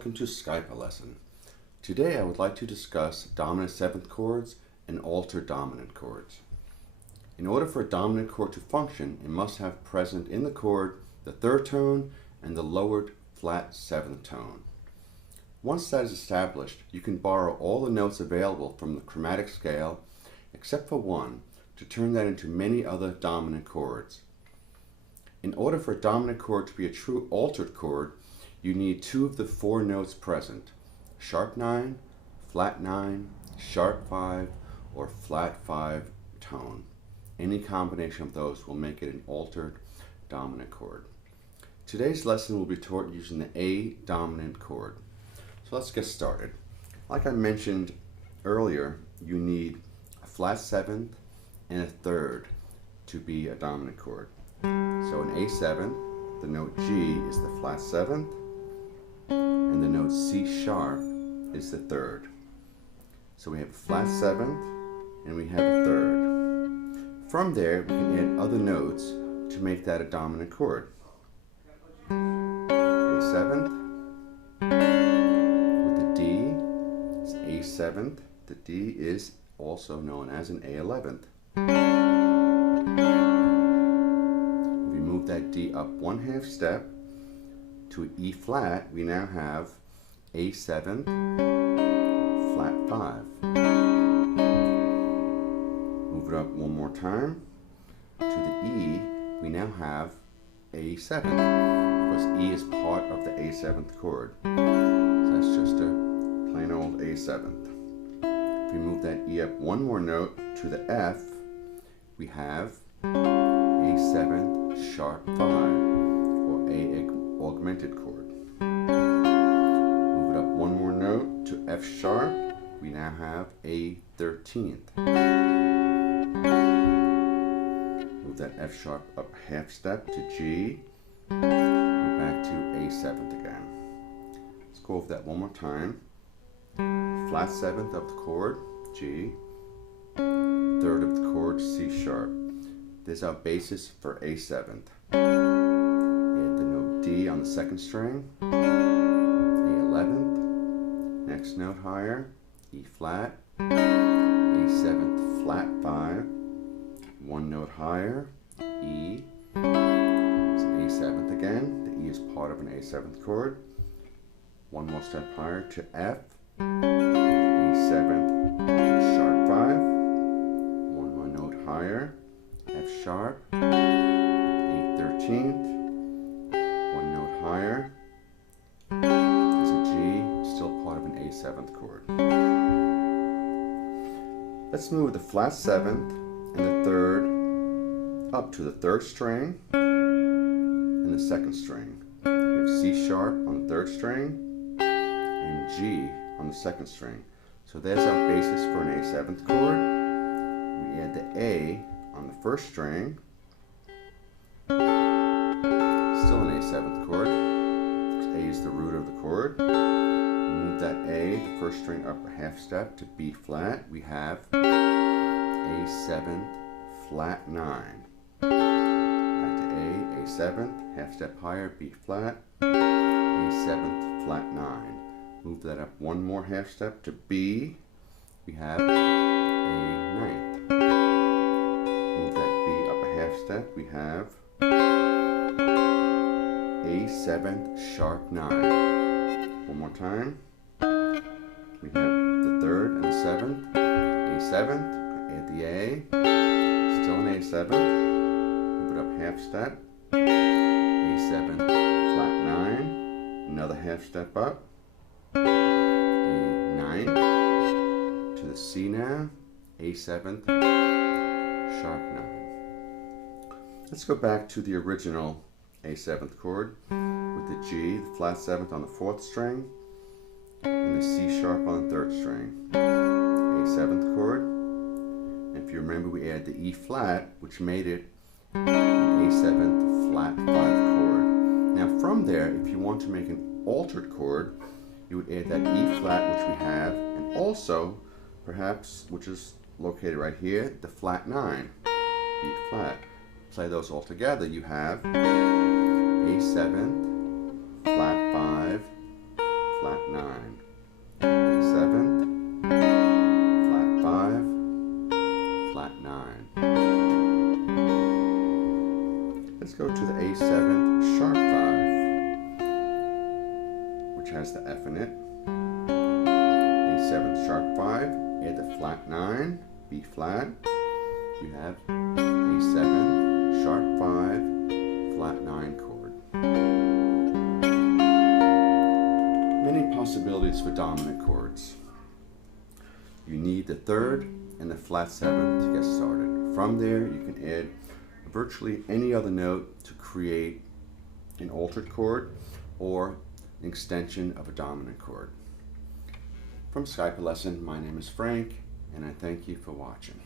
Welcome to Skype lesson. Today I would like to discuss dominant seventh chords and altered dominant chords. In order for a dominant chord to function, it must have present in the chord the third tone and the lowered flat seventh tone. Once that is established, you can borrow all the notes available from the chromatic scale, except for one, to turn that into many other dominant chords. In order for a dominant chord to be a true altered chord, you need two of the four notes present: sharp 9, flat 9, sharp 5, or flat 5 tone. Any combination of those will make it an altered dominant chord. Today's lesson will be taught using the A dominant chord. So let's get started. Like I mentioned earlier, you need a flat seventh and a third to be a dominant chord. So in A7, the note G is the flat seventh, and the note C sharp is the third. So we have a flat seventh and we have a third. From there, we can add other notes to make that a dominant chord. A seventh with the D is A seventh. The D is also known as an A 11th. If we move that D up 1/2 step to an E flat, we now have A 7th, flat 5. Move it up one more time to the E, we now have A 7th, because E is part of the A 7th chord. So that's just a plain old A 7th. If we move that E up one more note to the F, we have A 7th sharp 5, or A augmented chord. Move it up one more note to F sharp, we now have A 13th. Move that F sharp up 1/2 step to G, move back to A 7th again. Let's go over that one more time. Flat seventh of the chord, G, third of the chord, C sharp. This is our basis for A 7th. D on the second string, A 11th, next note higher, E flat, A 7th flat 5, one note higher, E, it's an A 7th again, the E is part of an A 7th chord, one more step higher to F, A 7th sharp 5, one more note higher, F sharp, A 13th, one note higher is a G, still part of an A 7th chord. Let's move the flat seventh and the third up to the third string and the second string. We have C sharp on the third string and G on the second string. So there's our basis for an A 7th chord. We add the A on the first string, still an A 7th chord, because A is the root of the chord. Move that A, the first string, up 1/2 step to B flat. We have A 7th, flat 9. Back to A 7th, 1/2 step higher, B flat, A 7th, flat 9. Move that up one more 1/2 step to B. We have A 9th. Move that B up 1/2 step. We have A 7th sharp 9. One more time. We have the third and the seventh. A 7th, add the A, still an A 7th. Move it up 1/2 step. A 7th flat 9. Another 1/2 step up. A 9th to the C now. A 7th sharp 9. Let's go back to the original A 7th chord with the G, the flat 7th on the 4th string, and the C sharp on the 3rd string. A 7th chord. And if you remember, we added the E flat, which made it an A 7th flat 5 chord. Now from there, if you want to make an altered chord, you would add that E flat, which we have, and also, perhaps, which is located right here, the flat 9, B flat. Play those all together, you have A 7th, flat 5, flat 9, A7, flat 5, flat 9. Let's go to the A7 sharp 5, which has the F in it. A7 sharp 5, add the flat 9, B flat. You have A7 sharp 5, flat 9 chord. Many possibilities for dominant chords. You need the third and the flat 7 to get started. From there, you can add virtually any other note to create an altered chord or an extension of a dominant chord. From Skype lesson, my name is Frank, and I thank you for watching.